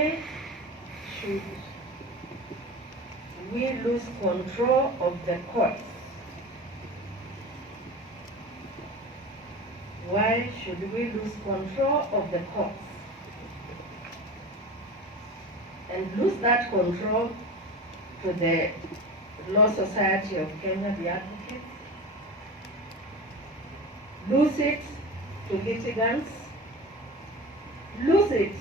why should we lose control of the courts? Why should we lose control of the courts? And lose that control to the Law Society of Kenya, the advocates? Lose it to litigants? Lose it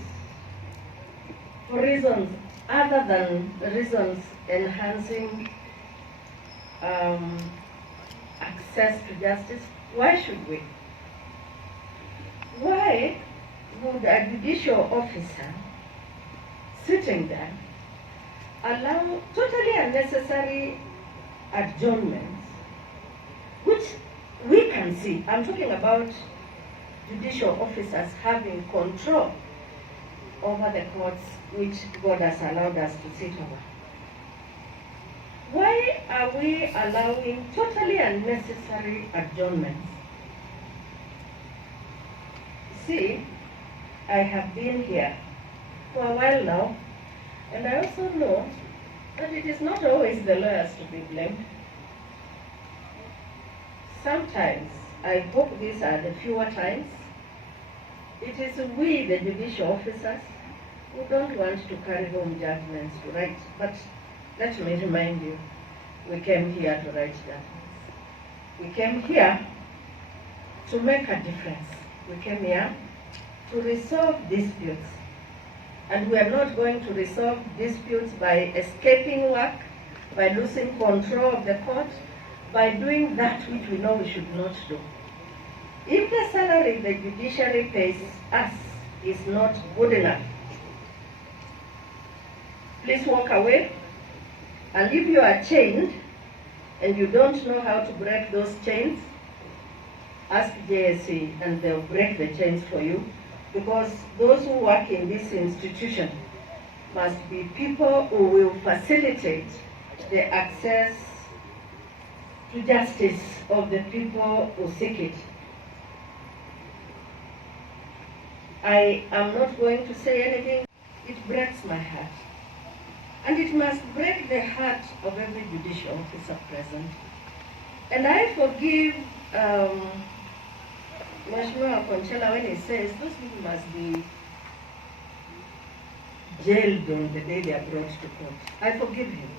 for reasons other than the reasons enhancing access to justice? Why should we? Why would a judicial officer sitting there allow totally unnecessary adjournments, which we can see? I'm talking about judicial officers having control over the courts which God has allowed us to sit over. Why are we allowing totally unnecessary adjournments? See, I have been here for a while now, and I also know that it is not always the lawyers to be blamed. Sometimes, I hope these are the fewer times, it is we, the judicial officers, who don't want to carry home judgments to write. But let me remind you, we came here to write judgments. We came here to make a difference. We came here to resolve disputes. And we are not going to resolve disputes by escaping work, by losing control of the court, by doing that which we know we should not do. If the salary the judiciary pays us is not good enough, please walk away. And if you are chained and you don't know how to break those chains, ask JSC and they'll break the chains for you, because those who work in this institution must be people who will facilitate the access to justice of the people who seek it. I am not going to say anything. It breaks my heart. And it must break the heart of every judicial officer present. And I forgive Mheshimiwa Conchela when he says those people must be jailed on the day they are brought to court. I forgive him.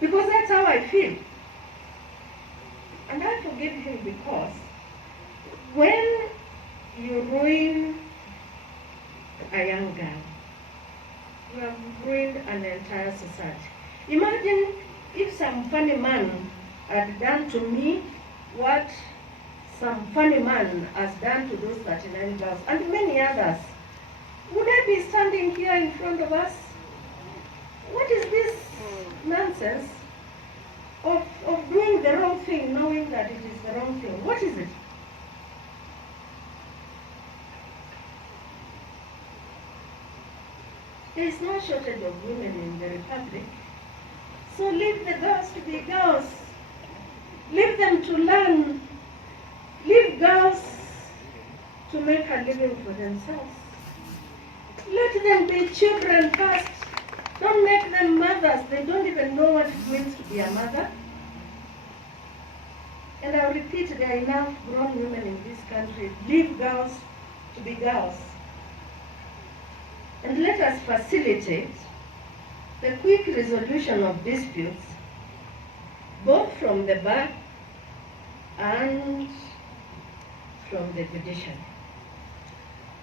Because that's how I feel. And I forgive him because when you ruin a young girl, you have ruined an entire society. Imagine if some funny man had done to me what some funny man has done to those 39 girls and many others. Would I be standing here in front of us? What is this nonsense of doing the wrong thing, knowing that it is the wrong thing? What is it? There is no shortage of women in the Republic. So leave the girls to be girls. Leave them to learn. Leave girls to make a living for themselves. Let them be children first. Don't make them mothers. They don't even know what it means to be a mother. And I'll repeat, there are enough grown women in this country. Leave girls to be girls. And let us facilitate the quick resolution of disputes, both from the bar and from the judiciary.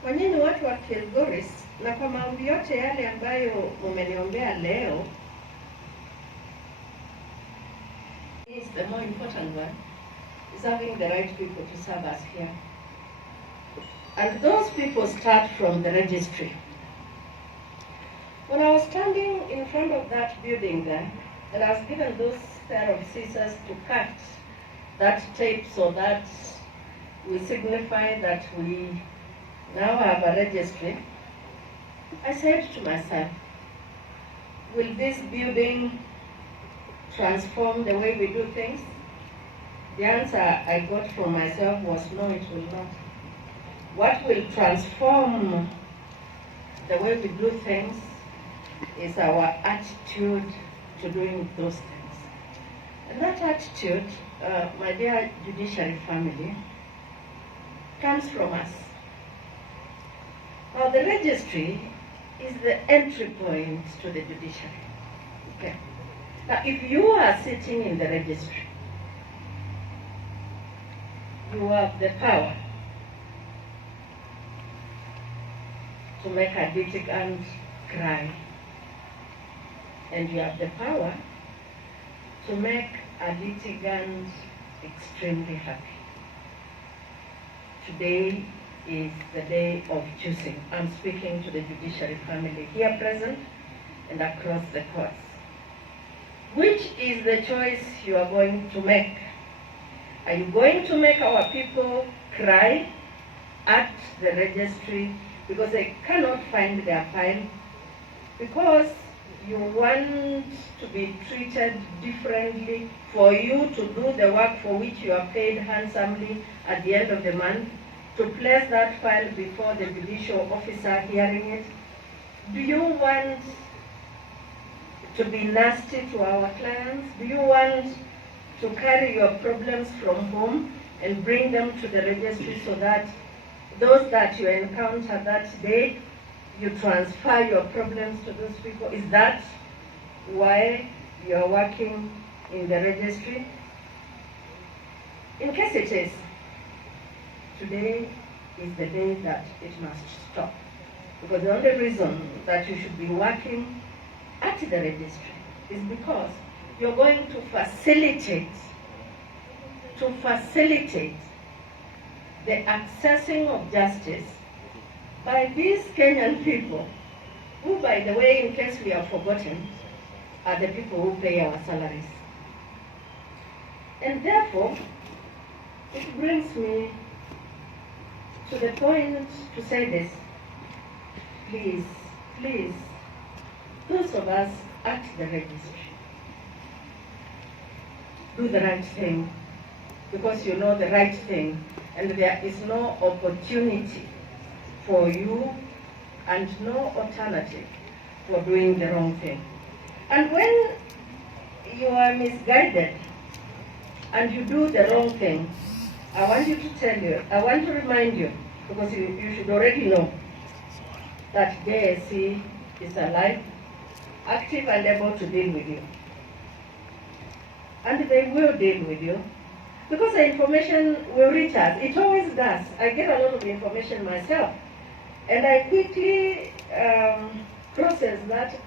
Kwa nyinyi watu wa Kilgoris, na kwa maombi yote yale ambayo mumeniombea leo, is the more important one, is having the right people to serve us here. And those people start from the registry. When I was standing in front of that building there, and I was given those pair of scissors to cut that tape so that we signify that we now have a registry, I said to myself, will this building transform the way we do things? The answer I got from myself was no, it will not. What will transform the way we do things is our attitude to doing those things. And that attitude, my dear judiciary family, comes from us. Now, the registry is the entry point to the judiciary. Okay. Now, if you are sitting in the registry, you have the power to make a litigant cry, and you have the power to make a litigant extremely happy. Today is the day of choosing. I'm speaking to the judiciary family here present and across the courts. Which is the choice you are going to make? Are you going to make our people cry at the registry because they cannot find their file? Because you want to be treated differently, for you to do the work for which you are paid handsomely at the end of the month, to place that file before the judicial officer hearing it? Do you want to be nasty to our clients? Do you want to carry your problems from home and bring them to the registry so that those that you encounter that day, you transfer your problems to those people? Is that why you are working in the registry? In case it is, today is the day that it must stop. Because the only reason that you should be working at the registry is because you're going to facilitate the accessing of justice by these Kenyan people, who, by the way, in case we have forgotten, are the people who pay our salaries. And therefore, it brings me to the point to say this. Please, please, those of us at the registry, do the right thing, because you know the right thing, and there is no opportunity for you and no alternative for doing the wrong thing. And when you are misguided and you do the wrong thing, I want to remind you, because you should already know that JSC is alive, active and able to deal with you. And they will deal with you, because the information will reach us. It always does. I get a lot of information myself, and I quickly process that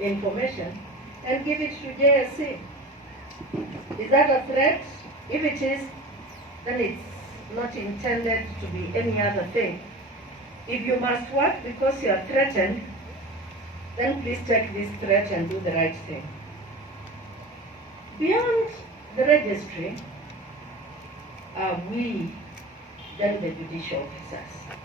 information and give it to JSC. Is that a threat? If it is, then it's not intended to be any other thing. If you must work because you are threatened, then please take this threat and do the right thing. Beyond the registry are we, then the judicial officers.